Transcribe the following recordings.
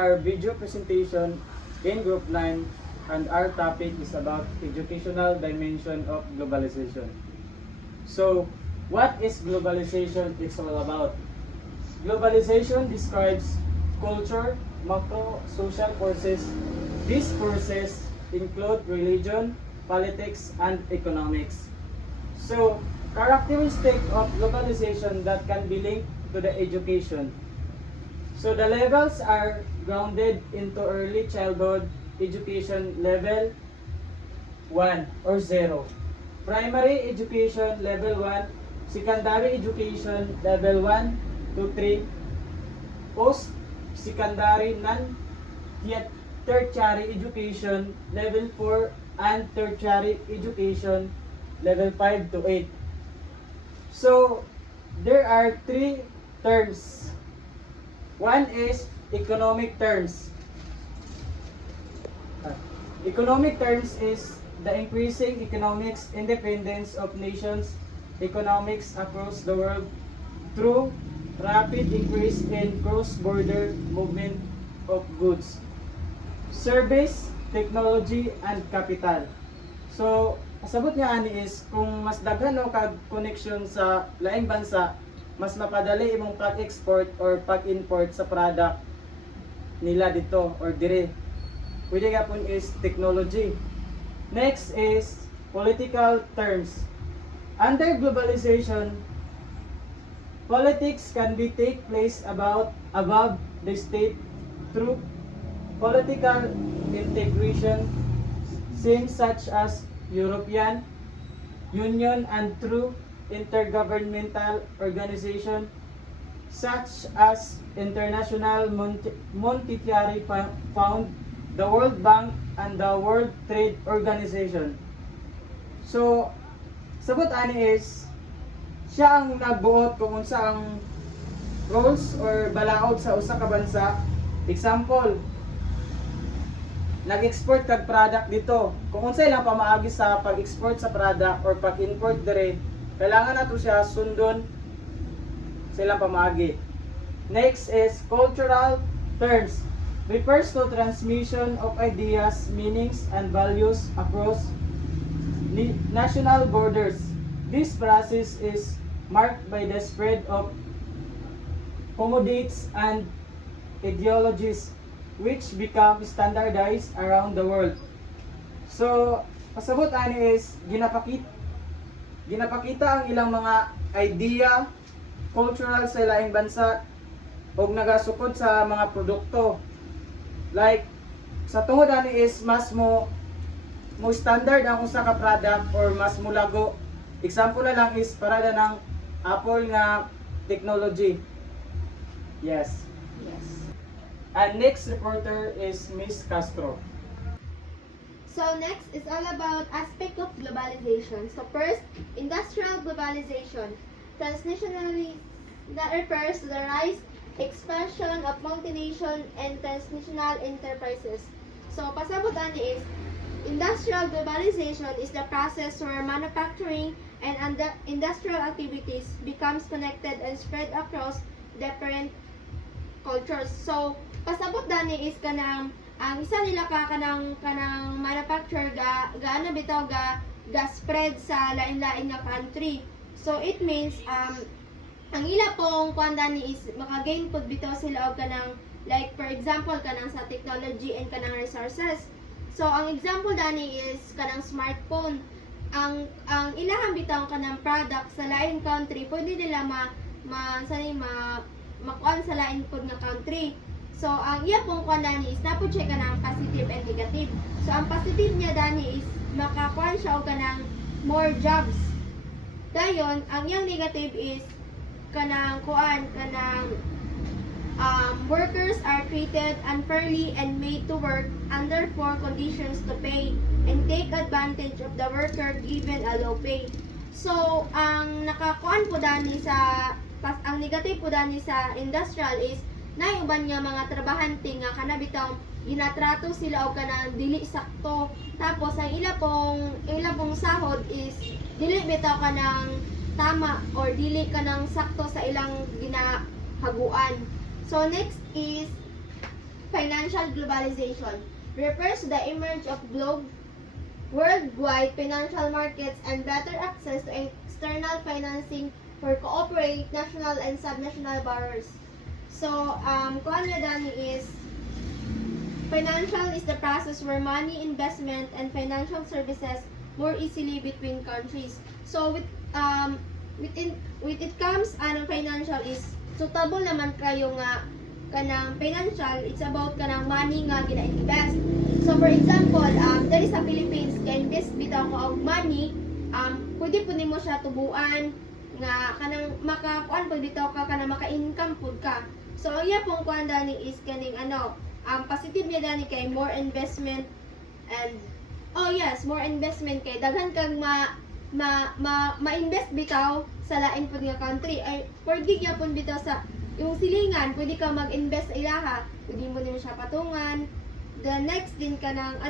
our video presentation in Group 9, and our topic is about educational dimension of globalization. So, what is globalization? It's all about. Globalization describes culture, macro, social forces. These forces include religion, politics, and economics. So, characteristic of globalization that can be linked to the education. So the levels are grounded into early childhood education level 1 or 0. Primary education level 1, secondary education level 1 to 3, post-secondary non-tertiary education level 4, and tertiary education level 5 to 8. So there are three terms. One is economic terms. Economic terms is the increasing economics independence of nations' economics across the world through rapid increase in cross-border movement of goods, service, technology, and capital. So, kasabot nga ani is kung mas daghan o kag connection sa laing bansa, mas mapadali imong pag-export or pag-import sa product nila dito or dire. Pwede nga po is technology. Next is political terms. Under globalization, politics can be take place above the state through political integration, things such as European Union, and through intergovernmental organization such as International Monetary Fund, the World Bank, and the World Trade Organization. So, sabot ani is siya ang nagbuot kung unsa ang roles or balaod sa usa ka bansa. Example, nag-export kag product dito. Kung unsa ilang pamaagi sa pag-export sa product or pag-import dire, kailangan nato siya sundon sa ilang pamaagi. Next is cultural terms. Refers to transmission of ideas, meanings, and values across national borders. This process is marked by the spread of commodities and ideologies which become standardized around the world. So, pasabot ani is ginapakita ang ilang mga idea, cultural sa laing bansa, og nagasukod sa mga produkto. Like, sa tungod ani is mas mo standard ang usa ka product or mas mulago. Example na lang is parada ng Apple nga technology. Yes. And next reporter is Miss Castro. So next is all about aspect of globalization. So first, industrial globalization. Transnationally, that refers to the rise, expansion of multinational and transnational enterprises. So pasabot ani is industrial globalization is the process where manufacturing and industrial activities becomes connected and spread across different cultures. So pasabot dani is kanang ang isa nila kanang manufacturer gaano bitaw ga spread sa lain-lain nga country. So it means ang ila pong kuan dani is makagain pud bitaw sila og kanang like for example kanang sa technology and kanang resources. So ang example dani is kanang smartphone. Ang ilahang bitaw kanang product sa lain country pwede nila makuan sa lain pud nga country. So, ang iya pong kuan dani is napod siya kanang positive and negative. So, ang positive niya dani is makakuan siya og kanang more jobs. Dayon, ang iyang negative is kanang workers are treated unfairly and made to work under poor conditions to pay and take advantage of the worker given a low pay. So, ang nakakuan po dani ang negative po dani sa industrial is naiuban nga mga trabahante nga kanabitaw ginatrato sila og kanang dili sakto, tapos ang ila pong sahod is dili bitaw kanang tama or dili kanang sakto sa ilang ginahaguan. So next is financial globalization refers to the emergence of worldwide financial markets and better access to external financing for cooperate national and subnational borrowers. So, kung ano dani is financial is the process where money, investment, and financial services more easily between countries. So with it comes anong financial is suitable naman kayo nga kanang financial, it's about kanang money nga gina-invest. So for example, dali sa Philippines kay invest bitaw ko og money, pwede po nimo siya tubuan nga kanang makakuan pud bitaw ka kanang maka-income pud ka. So iya pong kuan dani is kaning positive niya dani kay more investment and more investment kay daghan kang ma-invest bitaw sa lain pud nga country ay pwede gyapon bitaw sa yung silingan, pwede ka mag-invest sa ilaha, pwede mo nimo siya patungan. The next din ka ng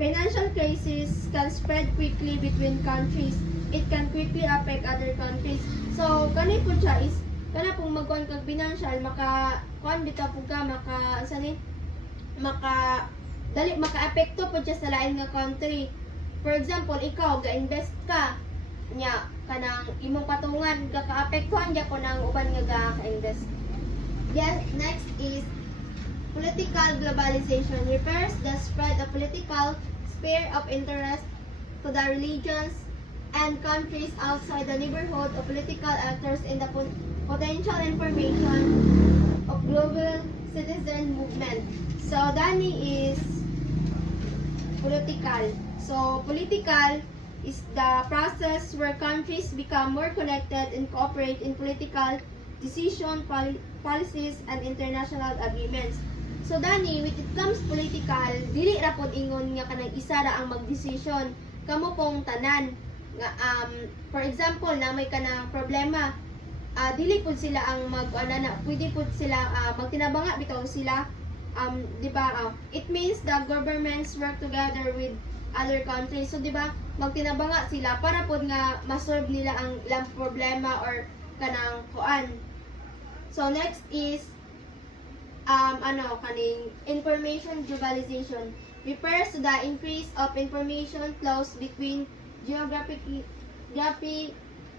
financial crisis can spread quickly between countries. It can quickly affect other countries. So kani po siya is kana pong magkuan kag financial maka-kuan bitaw pud ka maka-apekto po siya sa lain nga country. For example, ikaw ga-invest ka nya kanang imong patungan gaka-apektuhan gyud ko nang uban nga ga-invest. Yes, next is political globalization refers the spread of political sphere of interest to the regions and countries outside the neighborhood of political actors in the potential information of global citizen movement. So, dani is political. So, political is the process where countries become more connected and cooperate in political decision, policies, and international agreements. So, dani, when it comes political, dili ra pod ingon nga kanang isa ra ang magdesisyon. Kamo pong tanan. For example, na may kanang problema, dili pod sila ang pwede pod sila magtinabanga bitaw sila. Di ba? It means the governments work together with other countries. So, di ba? Magtinabanga sila para pod nga ma-solve nila ang ilang problema or kanang kuan. So, next is kaning information globalization refers to the increase of information flows between geographically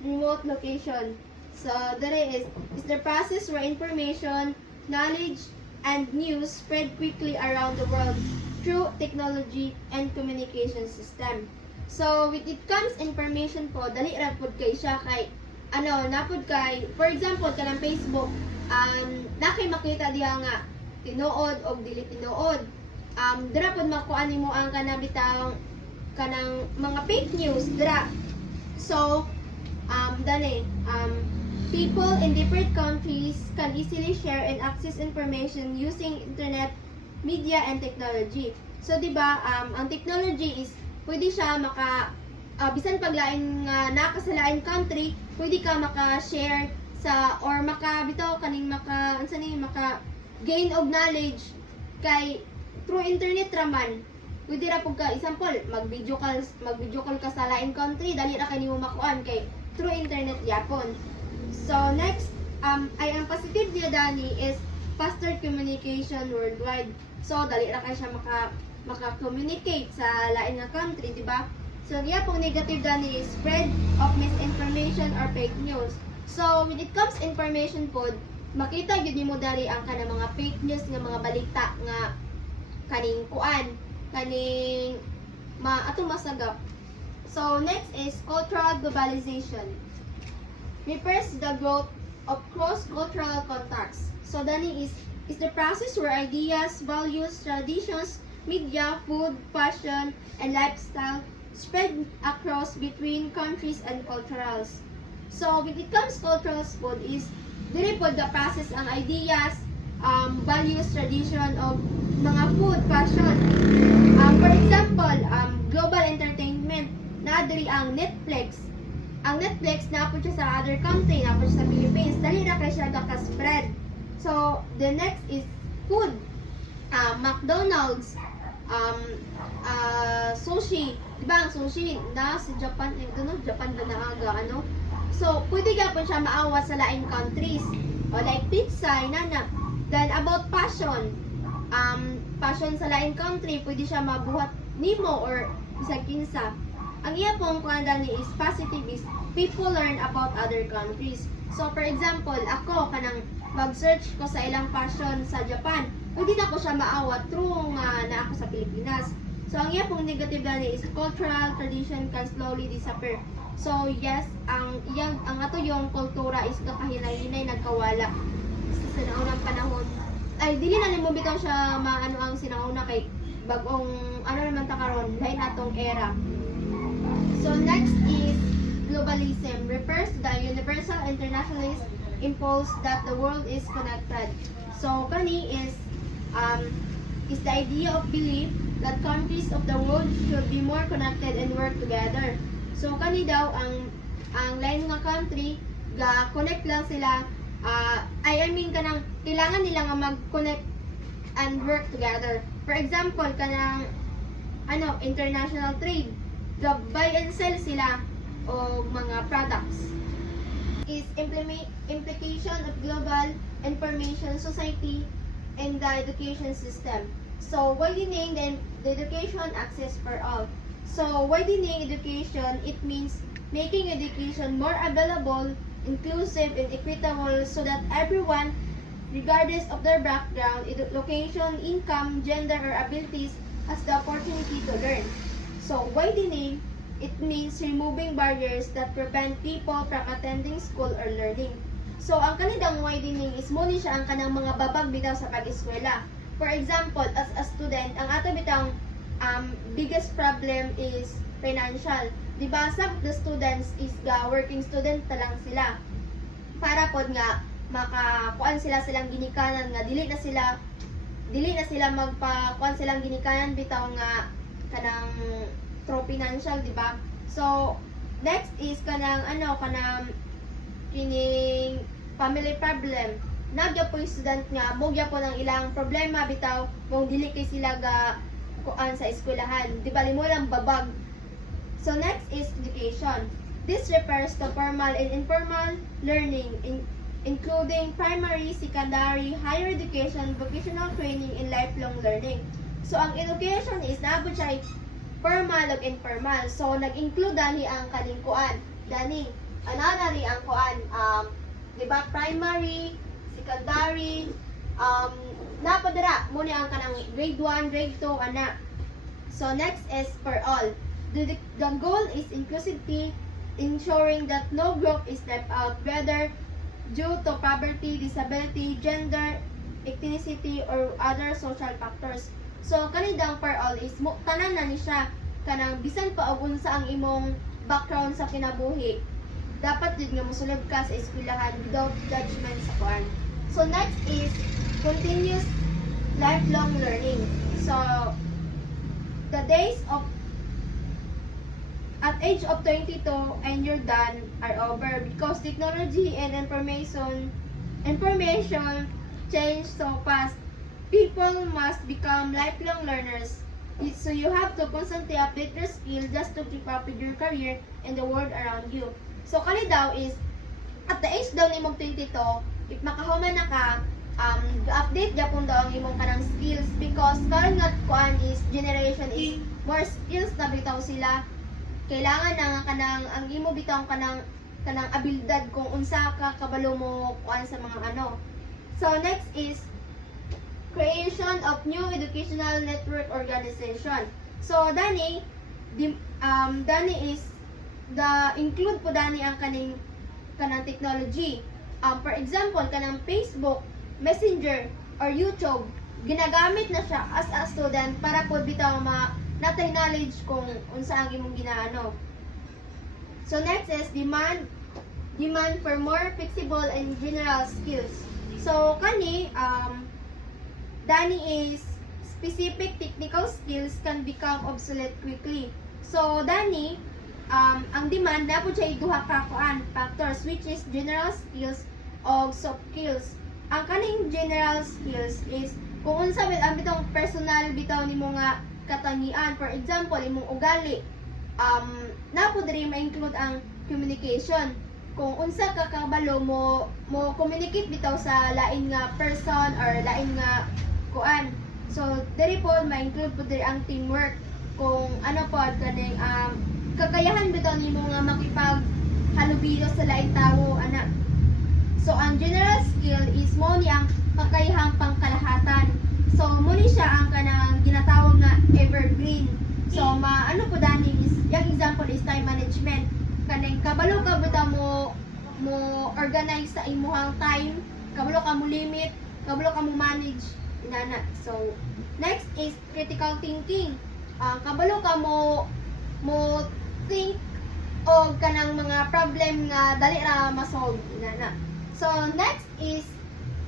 remote location. So, there is the process where information, knowledge, and news spread quickly around the world through technology and communication system. So, with it comes information po, dali ra pud kay siya kay napod kay, for example, kanang Facebook, nakay makita diha nga tinuod o dili tinuod. Dira pod makuan nimo ang kanabitang kanang mga fake news dira. So, people in different countries can easily share and access information using internet, media, and technology. So, di ba, ang technology is, pwede siya bisan paglain nga nakasalain country, pwede ka maka-share or makabitaw kaning maka-gain of knowledge kay through internet raman. Pwede ra pug ka, example, mag-video call ka sa lain country, dali ra kay nimo makuan kay through internet yapon. So next, ang positive niya dani is faster communication worldwide. So dali ra kay siya maka-communicate sa lain nga country, di ba? So niya pong negative dani is spread of misinformation or fake news. So when it comes information pod, makita gyud nimo dali ang kanang mga fake news nga mga balita nga kaning atong masagap. So next is cultural globalization. Refers to the growth of cross-cultural contacts. So dani is the process where ideas, values, traditions, media, food, fashion, and lifestyle spread across between countries and culturals. So when it comes cultural food is dili pod the process ang ideas, values, tradition of mga food, fashion. For example, global entertainment na diri ang Netflix. Ang Netflix na po siya sa other country, na po siya sa Philippines. Dali na kay siya spread. So the next is food. McDonald's, sushi. Diba ang sushi na sa Japan, Japan ba na aga, So, pwede ka po siya maawa sa laing countries. O like pizza, Then about passion, passion sa lain country, pwede siya mabuhat nimo or bisag kinsa. Ang iya pong kuanda ni is positive is people learn about other countries. So for example, ako kanang mag-search ko sa ilang passion sa Japan, pwede na ko siya maawat through nga na ako sa Pilipinas. So ang iya pong negative ni is cultural tradition can slowly disappear. So yes, ang ato yung kultura is kakahinay-hinay nagkawala sa sinaunang panahon. Ay dili na nimo bitaw siya maano ang sinauna kay bagong ano naman ta karon lain atong era. So next is globalism refers to the universal internationalist impulse that the world is connected. So kani is the idea of belief that countries of the world should be more connected and work together. So kani daw ang lain nga country ga connect lang sila I mean kanang kailangan nila nga mag-connect and work together. For example kanang international trade, ga buy and sell sila o mga products. Is implication of global information society and the education system. So widening the education access for all. So widening education, it means making education more available, inclusive, and equitable so that everyone, regardless of their background, location, income, gender, or abilities, has the opportunity to learn. So widening, it means removing barriers that prevent people from attending school or learning. So ang kanidang widening is muna siya ang kanang mga babag bitaw sa pag-eskwela. For example, as a student, ang ato bitang biggest problem is financial. Diba, some of the students is working student ta lang sila. Para pod nga makakuan silang ginikanan nga dili na sila magpakuan silang ginikanan bitaw nga kanang through financial, diba? So next is kanang kining family problem. Nagya po yung student nga mogya po ng ilang problema bitaw mong dili kay sila ga kuan sa eskwelahan. Di bali mo lang babag. So next is education. This refers to formal and informal learning including primary, secondary, higher education, vocational training, and lifelong learning. So ang education is naabot siya formal ug informal. So nag-include dani ang kaning kuan. Dani ananari ang kuan di ba primary, secondary, napadara mo ang kanang grade 1, grade 2 ana. So next is for all. The goal is inclusivity, ensuring that no group is left out, whether due to poverty, disability, gender, ethnicity, or other social factors. So kanidang for all is tanan na ni siya kanang bisan pa og unsa ang imong background sa kinabuhi. Dapat din nga mosulod ka sa eskwelahan without judgment sa kuan. So next is continuous lifelong learning. So the days of at age of 22 and you're done are over because technology and information change so fast. People must become lifelong learners. So you have to constantly update your skill just to keep up with your career and the world around you. So kani daw is at the age daw nimong 22, if makahuman na ka, update gyapon daw ang imong kanang skills because karon nga kuan is generation is more skills na bitaw sila. Kailangan na nga kanang ang imo bitaw kanang abilidad kung unsa ka kabalo mo kuan sa mga ano. So next is creation of new educational network organization. So dani is the include po dani ang kanang technology. For example, kanang Facebook, Messenger, or YouTube, ginagamit na siya as a student para po bitaw natay knowledge kung unsa ang imong ginaano. So next is demand for more flexible and general skills. So kani dani is specific technical skills can become obsolete quickly. So dani ang demand na po siya iduha ka kuan factors which is general skills o soft skills. Ang kaning general skills is kung unsa ang bitong personal bitaw nimo nga katangian. For example, imong ugali. Na po diri ma-include ang communication. kung unsa ka kabalo mo communicate bitaw sa lain nga person or lain nga kuan. So diri po ma-include po diri ang teamwork. Kung ano po kaning kakayahan bitaw nimo nga makipag halubilo sa lain tawo ana. So ang general skill is mo ni ang kakayahang pangkalahatan. So mo ni siya ang kanang ginatawag nga evergreen. So ano po dani is yung example is time management. Kaning kabalo ka bitaw mo organize sa imuhang time, kabalo ka mo limit, kabalo ka mo manage inana. So next is critical thinking. Kabalo ka mo think og kanang mga problem nga dali ra ma-solve inana. So next is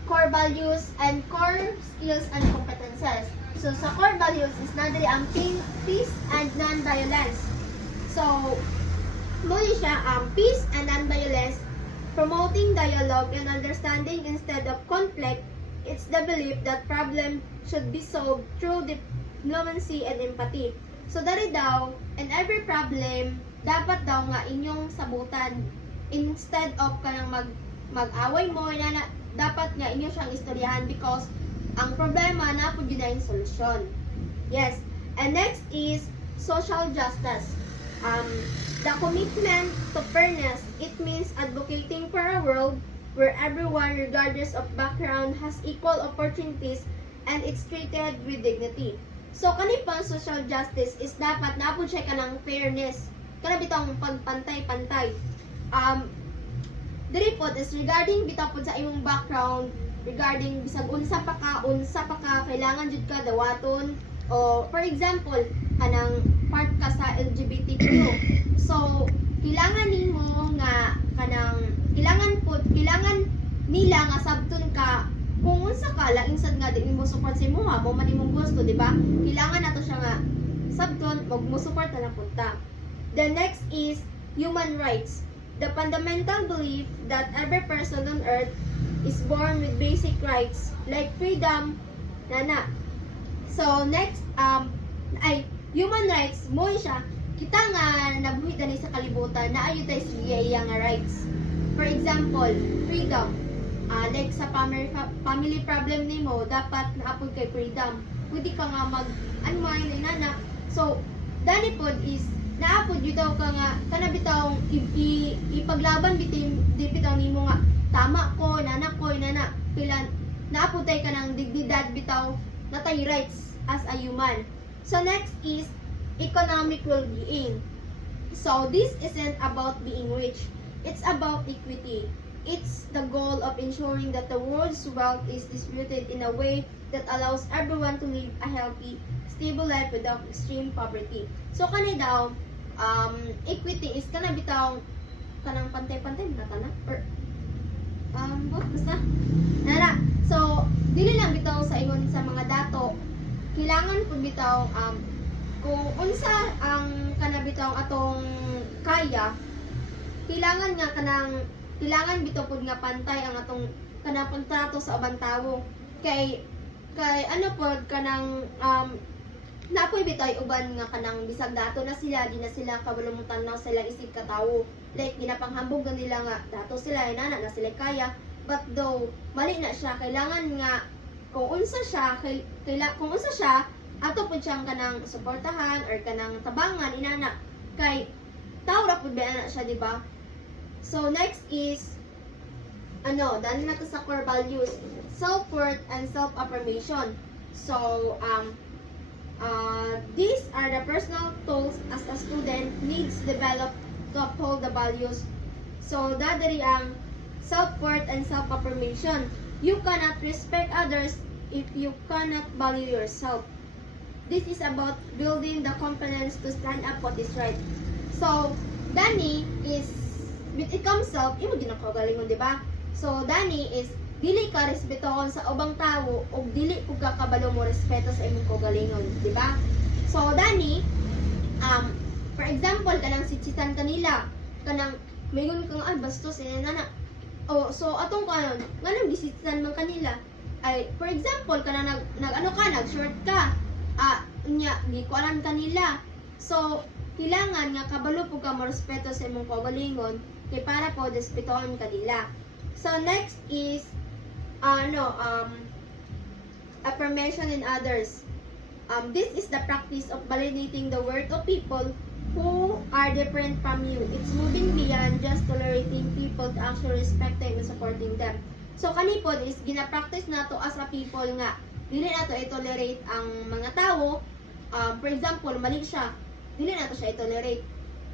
core values and core skills and competences. So sa core values is nadiri ang peace and non-violence. So mo ni siya peace and non-violence, promoting dialogue and understanding instead of conflict. It's the belief that problem should be solved through diplomacy and empathy. So dari daw, in every problem, dapat daw nga inyong sabutan instead of kanang mag-away mo na dapat nga inyo siyang istoryahan because ang problema na po yun na yung solusyon. Yes. And next is social justice. The commitment to fairness, it means advocating for a world where everyone, regardless of background, has equal opportunities and it's treated with dignity. So, kanipang social justice is dapat na po siya ka ng fairness. Kana bitang pagpantay-pantay. The report is regarding bitaw po sa imong background, regarding bisag unsa pa ka kailangan jud ka dawaton, o for example kanang part ka sa LGBTQ. So kailangan nimo nga kanang kailangan nila nga sabton ka kung unsa ka laing sad nga di mo support sa imuha mo man imong gusto, di ba? Kailangan nato siya nga sabton ug mo support na lang punta. The next is human rights. The fundamental belief that every person on earth is born with basic rights like freedom, nana. So next human rights mo siya kita nga nabuhi dani sa kalibutan na ayo tay siya nga rights. For example, freedom. Like sa family problem nimo dapat naapod kay freedom. Pwede ka nga mag-unwind nana. So dani pod is naapod yun daw ka nga kana bitaw ipaglaban bitaw nimo nga tama ko nana pilan naapod tay ka ng dignidad bitaw natay rights as a human. So next is economic well-being. So this isn't about being rich, it's about equity. It's the goal of ensuring that the world's wealth is distributed in a way that allows everyone to live a healthy, stable life without extreme poverty. So kani daw equity is kana bitaw kanang pantay-pantay na kana or basta nara. So dili lang bitaw sa ingon sa mga dato, kailangan pud bitaw kung unsa ang kana bitaw atong kaya, kailangan bitaw pud nga pantay ang atong kanang pagtrato sa ubang tawo. Kay ano pod kanang napoy bitay uban nga kanang bisag dato na sila di na sila kabalo mong tanaw sila isig ka tawo, like ginapanghambog na nila nga dato sila inana na sila kaya, but though mali na siya, kailangan nga kung unsa siya ato pud siyang kanang suportahan or kanang tabangan inana kay tao ra pud ba na siya, di ba? So next is dali na to sa core values, self-worth and self-affirmation. So these are the personal tools as a student needs develop to uphold the values. So dadari ang self-worth and self-affirmation. You cannot respect others if you cannot value yourself. This is about building the confidence to stand up what is right. So Dani is with ikam self imo ginakagalingon, di ba? So Dani is dili ka respetohon sa ubang tawo ug dili pud ka kabalo mo respeto sa imong kagalingon, di ba? So Dani for example kanang sitsitan kanila kanang maygon kang bastos inana. So atong kanon nganong gisitsitan man kanila ay for example kanang nag-short ka gikuanan kanila. So kailangan nga kabalo pud ka mo respeto sa imong kagalingon kay para po despitoon kanila. So next is affirmation in others. This is the practice of validating the worth of people who are different from you. It's moving beyond just tolerating people to actually respect them and supporting them. So kanipod is gina-practice nato as a people nga dili nato i-tolerate ang mga tao. For example, mali siya, dili nato siya i-tolerate.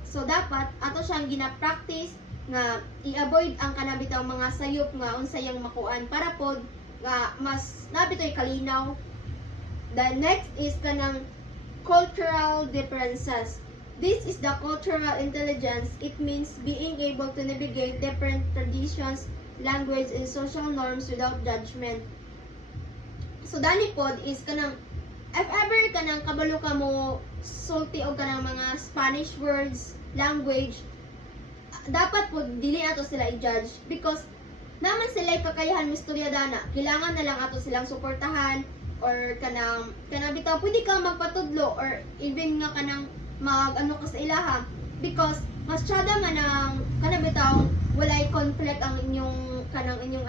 So dapat ato siyang gina-practice nga i-avoid ang kanabitang mga sayop nga unsay yang makuan para pod nga mas nabitoy kalinaw. The next is kanang cultural differences. This is the cultural intelligence. It means being able to navigate different traditions, language, and social norms without judgment. So dani pod is kanang if ever kanang kabalo ka mo sulti og kanang mga Spanish words, language, dapat po dili ato sila i-judge because naman sila kakayahan mo istoryadana. Kailangan na lang ato silang suportahan or kanang bitaw pwede kang magpatudlo or even nga kanang mag ano ka sa ilaha because masyada man ang kanang bitaw walay conflict ang inyong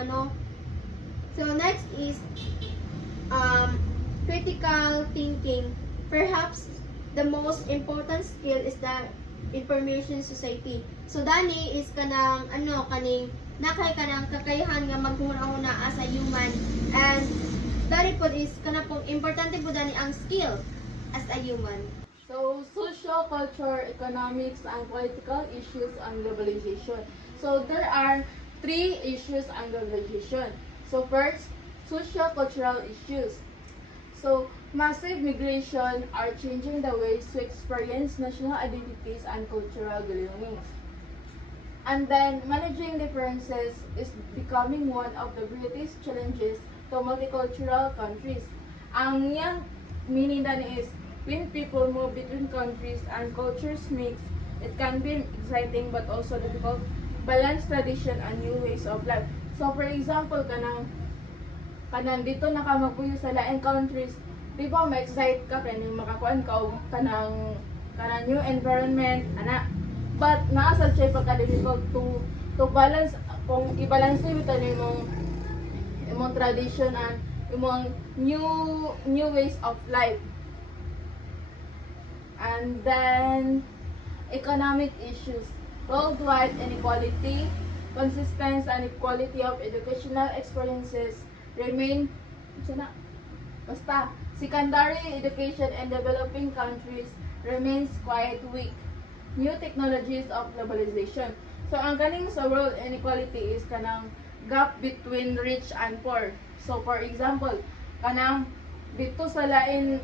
ano. So next is critical thinking. Perhaps the most important skill is the information society. So dani is kanang kaning nakay kanang kakayahan nga maghuna-huna as a human, and dani pod is kanang pong importante po dani ang skill as a human. So, social, culture, economics, and political issues on globalization. So, there are 3 issues on globalization. So, first, social-cultural issues. So, massive migration are changing the ways to experience national identities and cultural belongings. And then, managing differences is becoming one of the greatest challenges to multicultural countries. Ang yang meaning that is, when people move between countries and cultures mix, it can be exciting but also difficult. Balance tradition and new ways of life. So, for example, kanang dito na ka magpuyo sa laing countries, di ba ma-excite ka kaning makakuan ka og kanang new environment ana, but naasal siya pagka-difficult to balance. Kung i-balance mo ito imong tradition and imong new ways of life. And then economic issues, worldwide inequality, consistency and equality of educational experiences remain secondary education in developing countries remains quite weak. New technologies of globalization. So ang kaning sa world inequality is kanang gap between rich and poor. So for example, kanang dito sa lain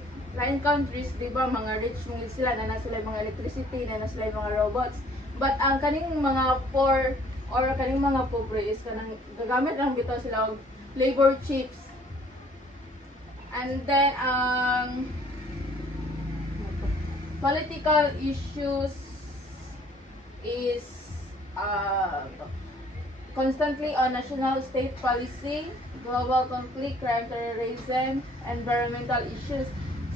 countries, di ba, mga rich mga sila, na sila mga electricity, na sila mga robots. But ang kaning mga poor or kaning mga pobre is kanang gagamit lang bitaw sila og labor chips. And then political issues is constantly on national state policy, global conflict, crime, terrorism, environmental issues.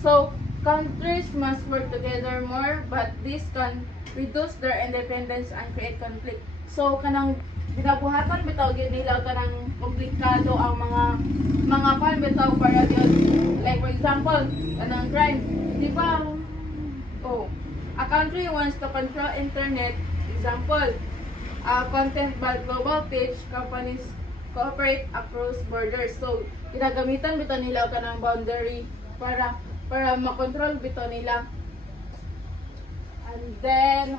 So, countries must work together more, but this can reduce their independence and create conflict. So, kanang binabuhatan bitaw gyud nila kanang komplikado ang mga kan bitaw para gyud, like for example, kanang crime. Di ba? A country wants to control internet, example, content by global page, companies cooperate across borders. So, ginagamitan bitaw nila kanang boundary para makontrol bitaw nila. And then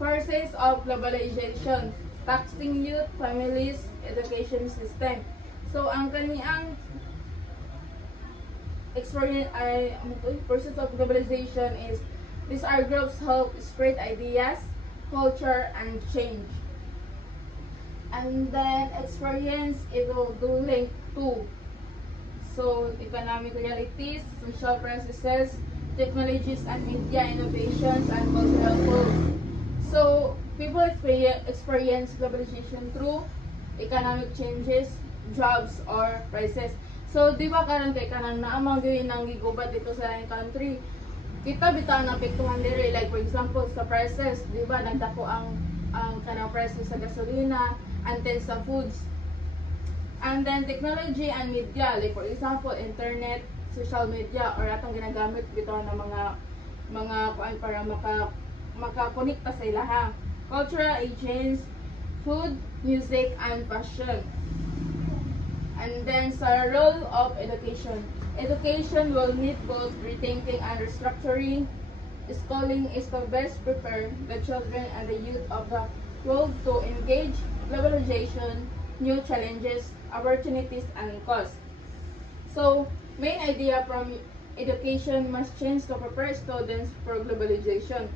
forces of globalization, taxing youth, families, education system. So ang kaniyang experience ay forces of globalization is these are groups help spread ideas, culture, and change. And then experience, it will do link to, so economic realities, social processes, technologies and media innovations, and cultural growth. So people experience globalization through economic changes, jobs, or prices. So di ba karon kay kanang naamang gyud nang gigubat dito sa lain country, kita bitaw na apektuhan diri, like for example sa prices, di ba nagdako ang ang kanang presyo sa gasolina, and then sa foods. And then technology and media, like for example, internet, social media, or atong ginagamit bitaw na mga kuan para makakonekta sa ilaha. Cultural agents, food, music, and fashion. And then sa role of education. Education will need both rethinking and restructuring. Schooling is to best prepare the children and the youth of the world to engage globalization, new challenges, opportunities, and costs. So, main idea from education must change to prepare students for globalization.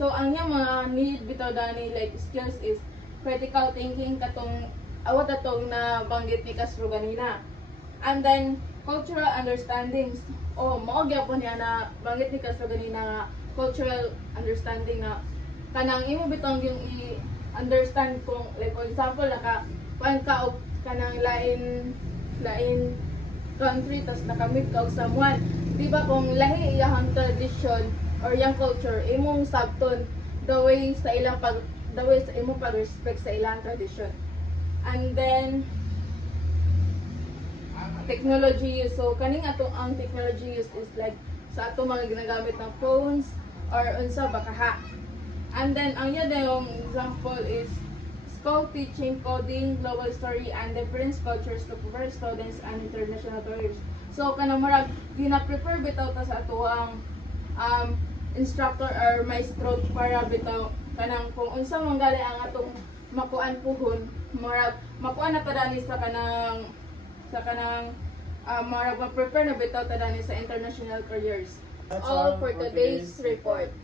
So, ang yung mga need bitaw dani like skills is critical thinking katong awat atong na banggit ni Castro ganina. And then, cultural understandings. O, mao gyapon niya na banggit ni Castro ganina nga cultural understanding na kanang imo bitong yung i-understand kung like for example kuan ka og kanang lain country tas nakamit ka og someone, di ba kung lahi iyang tradition or yung culture imong sabton the way sa imong pag-respect sa ilang tradition. And then technology use. So kaning ato ang technology use is like sa ato mga ginagamit ng phones or unsa bakaha. And then ang yung example is school teaching coding, global story, and different cultures to prepare students and international tourists. So kanang marag gina-prepare bitaw ta sa ato ang instructor or maestro para bitaw kanang kung unsa man gali ang atong makuan puhon, marag makuan na ta dani sa kanang marag ma-prepare na bitaw ta dani sa international careers. That's All for today's report.